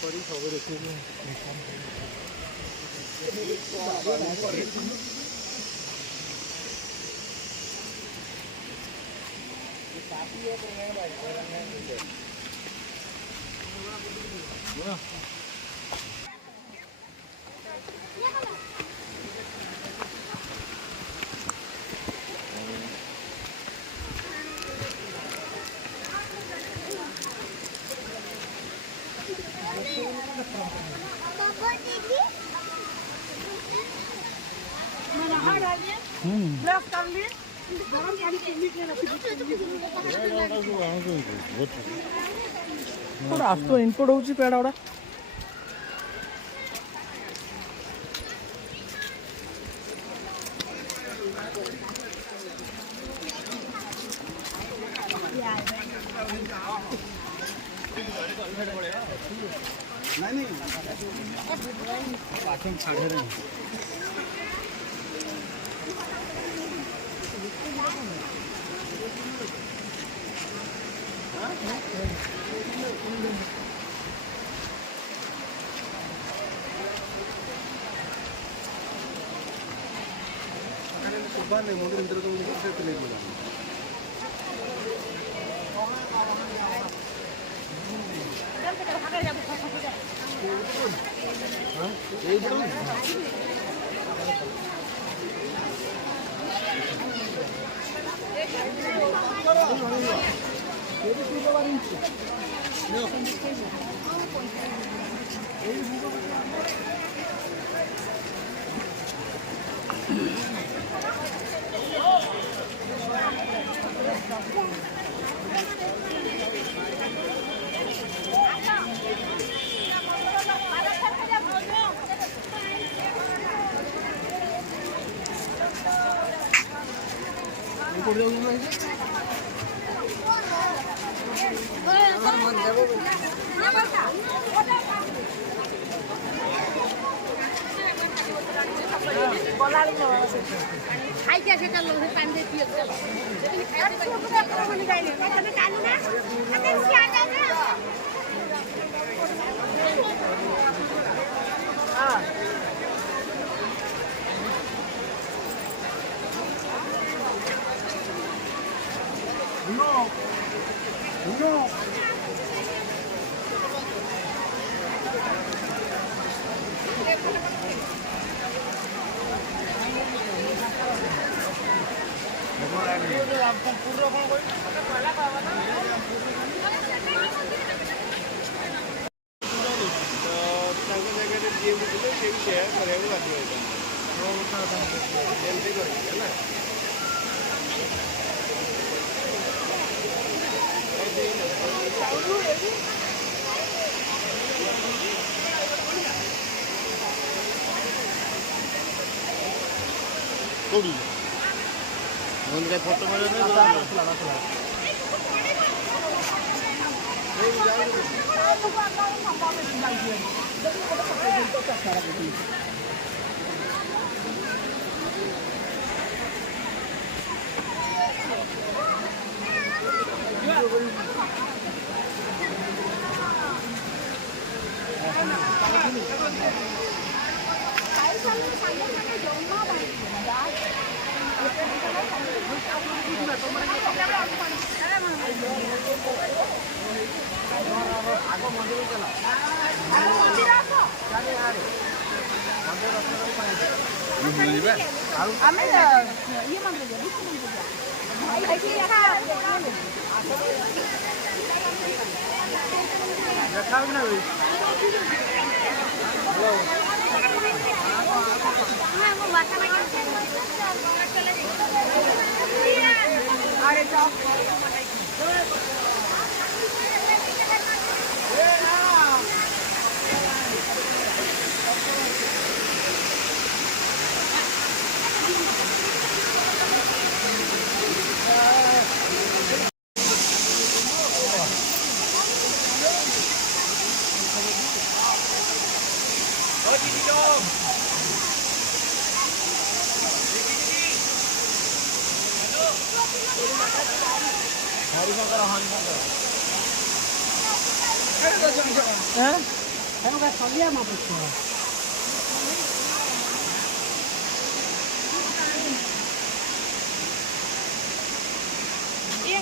କରି ସବୁ ଦେଖିବୁ आसतो इनपुट होची पेड़ा गुड़ा फोटो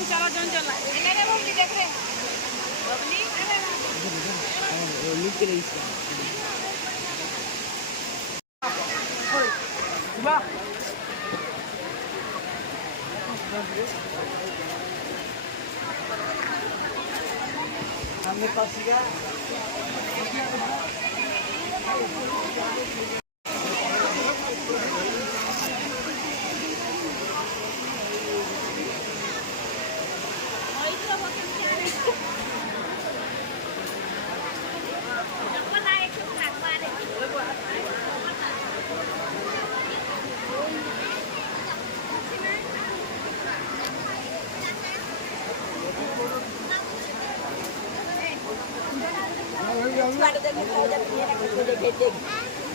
चलो जन चला इन्हें वो भी देख रहे बबली हमने पास गया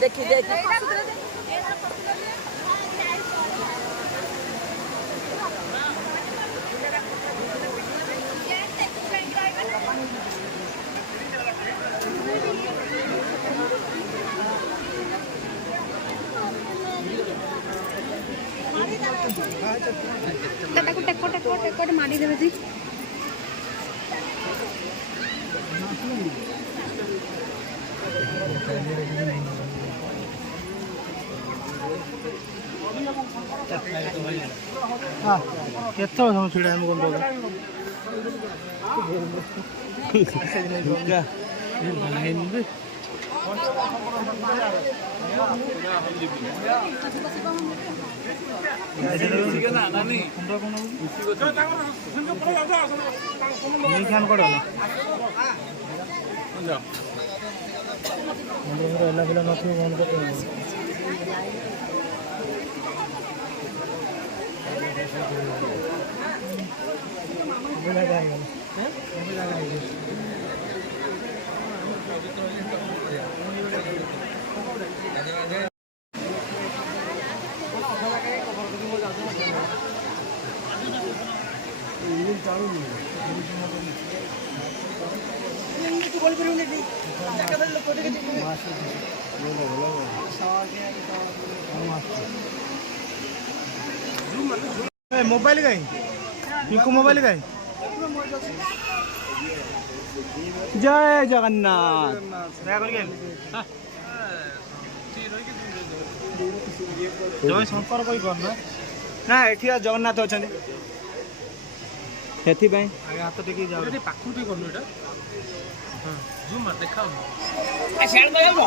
देखिए देखिए टेकोटे मारी देवे जी କେତେ ସମୟ ଛିଡ଼ା ଆମେ କ'ଣ ରହିଲା ପିଲା ନଥିବ କ'ଣ କରିବ मोबाइल कहीं पिंकू मोबाइल कहीं जय जगन्नाथ जय शंकर कोई करना ना एठी जगन्नाथ अच्छा ସେଥିପାଇଁ ଆগে ହାତ ଟେକି ଯାଉ ଏଠି ପାଖକୁ ଟିକେ କରନୁ ଏଟା ହଁ ଜୁମ୍ ମାର ଦେଖାଉ ଏ ସେଳ ତ ହେବ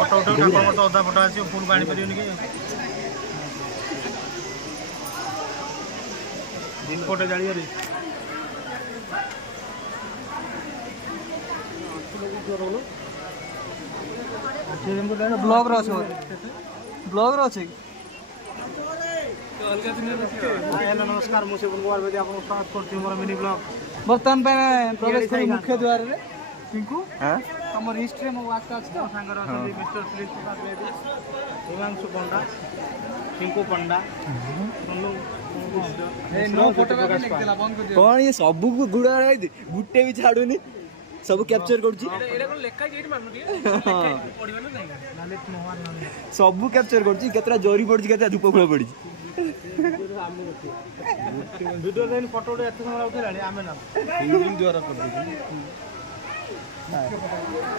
ଫଟୋ ଉଠାଉ ଠାକୁର ତ ଅଧା ଫଟୋ ଆସିବ ଫୁଲ ପାଣି ପାରିବନି କି ଦିନ ଫଟୋ ଜାଳିବରେ ବ୍ଲଗ୍ର ଅଛି ବ୍ଲଗ୍ର ଅଛି नमस्कार मुझे कुमार बेदी आपको स्वागत करती हूँ मोर मिनी ब्लॉग बर्तमान पे प्रवेश करी मुख्य द्वार रे पिंकू हां हमर हिस्ट्री में वास्ता अछि तो सांगर अछंती मिस्टर सुनील प्रसाद बेदी हिमांशु पंडा पिंकू पंडा सोनू ए नो फोटोग्राफी लिख देला बंद कर दियो कौन ये सब गुड़ा गुटे भी छाड़ुनी सब कैप्चर करूची एरा कोन लेखा गेट मारनु दिए पड़िबो न नहीं ललित मोहन नंद सब कैप्चर करूची केतरा जोरी पड़ची केतरा धूप फुल पड़ची वीडियो देन फोटो एते समय उठेलाणी आमे ना द्वारा कर